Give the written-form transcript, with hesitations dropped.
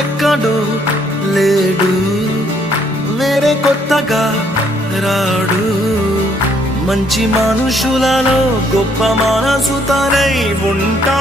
దేవుడెక్కడు లేడు, వేరే కొత్తగా రాడు. మంచి మనుషులలో గొప్ప మనసు తనై ఉంటా.